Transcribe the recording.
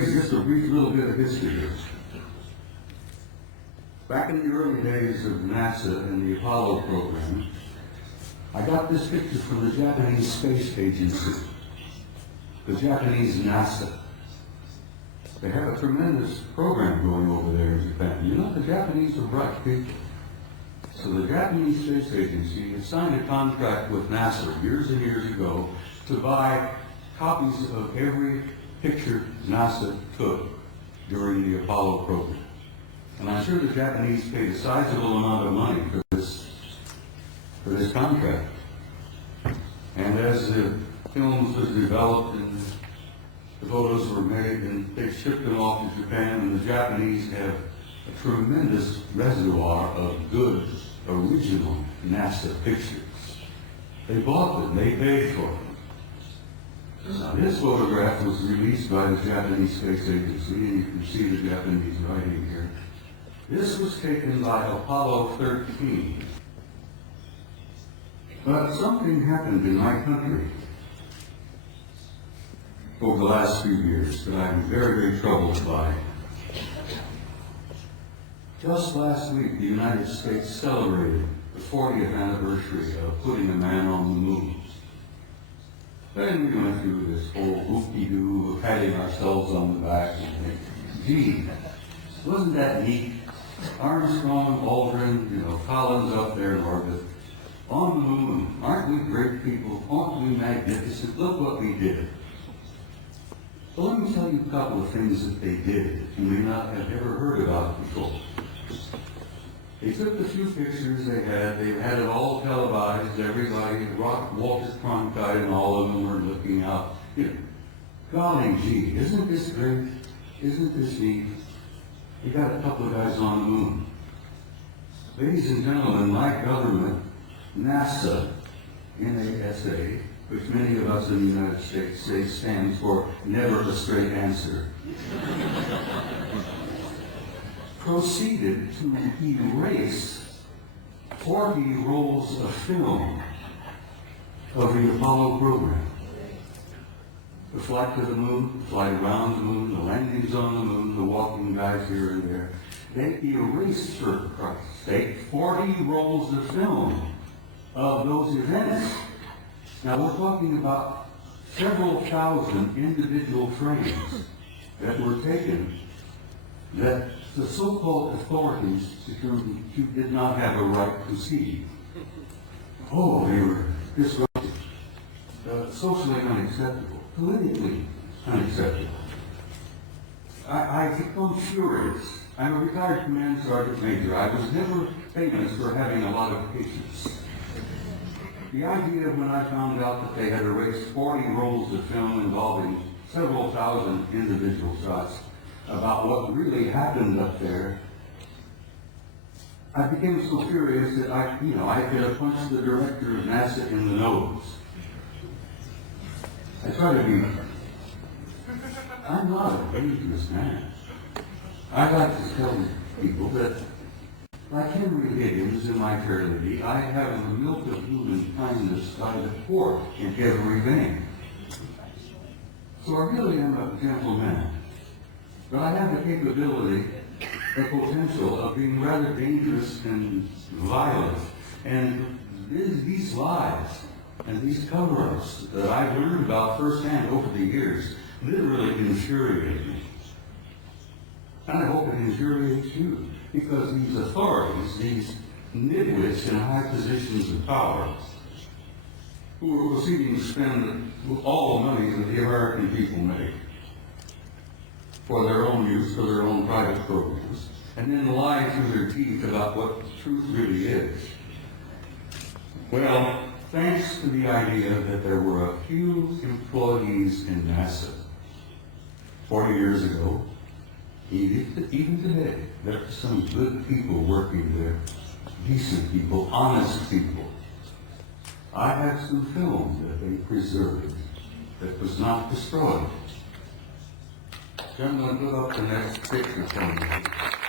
give you just a brief little bit of history here. Back in the early days of NASA and the Apollo program, I got this picture from the Japanese Space Agency, the Japanese NASA. They have a tremendous program going over there in Japan. You know, the Japanese are bright people. So the Japanese Space Agency signed a contract with NASA years and years ago to buy copies of every picture NASA took during the Apollo program. And I'm sure the Japanese paid a sizable amount of money for this contract. And as the films was developed and the photos were made and they shipped them off to Japan, and the Japanese have a tremendous reservoir of good, original NASA pictures. They bought them, they paid for them. Now, this photograph was released by the Japanese Space Agency, and you can see the Japanese writing here. This was taken by Apollo 13. But something happened in my country over the last few years that I'm very, very troubled by. Just last week, the United States celebrated the 40th anniversary of putting a man on the moon. Then we went through this whole whoop-de-doo of patting ourselves on the back and thinking, gee, wasn't that neat? Armstrong, Aldrin, Collins up there in orbit. On the moon, aren't we great people? Aren't we magnificent? Look what we did. Well, let me tell you a couple of things that they did that you may not have ever heard about before. They took the few pictures they had it all televised, everybody, Walter Cronkite and all of them were looking out. Golly gee, isn't this great? Isn't this neat? We got a couple of guys on the moon. Ladies and gentlemen, my government, NASA, NASA, which many of us in the United States say stands for never a straight answer, proceeded to erase 40 rolls of film of the Apollo program. The flight to the moon, the flight around the moon, the landings on the moon, the walking guys here and there. They erased, for Christ's sake, 40 rolls of film of those events. Now we're talking about several thousand individual frames that were taken that the so-called authorities did not have a right to see. Oh, they were disruptive, socially unacceptable, politically unacceptable. I become furious. I'm a retired command sergeant major. I was never famous for having a lot of patience. The idea when I found out that they had erased 40 rolls of film involving several thousand individual shots about what really happened up there, I became so furious that I could have punched the director of NASA in the nose. I try to be, I'm not a dangerous man. I like to tell people that, like Henry Higgins in My Fair Lady, I have the milk of human kindness by the quart in every vein. So I really am a gentle man. But I have the capability, the potential of being rather dangerous and violent. And these lies and these cover-ups that I've learned about firsthand over the years literally infuriate me. And I hope it infuriates you, because these authorities, these nitwits in high positions of power, who are proceeding to spend all the money that the American people make for their own use, for their own private programs, and then lie through their teeth about what the truth really is. Well, thanks to the idea that there were a few employees in NASA 40 years ago, even today, there are some good people working there, decent people, honest people. I have some film that they preserved that was not destroyed. Gentlemen, put up the next picture for me.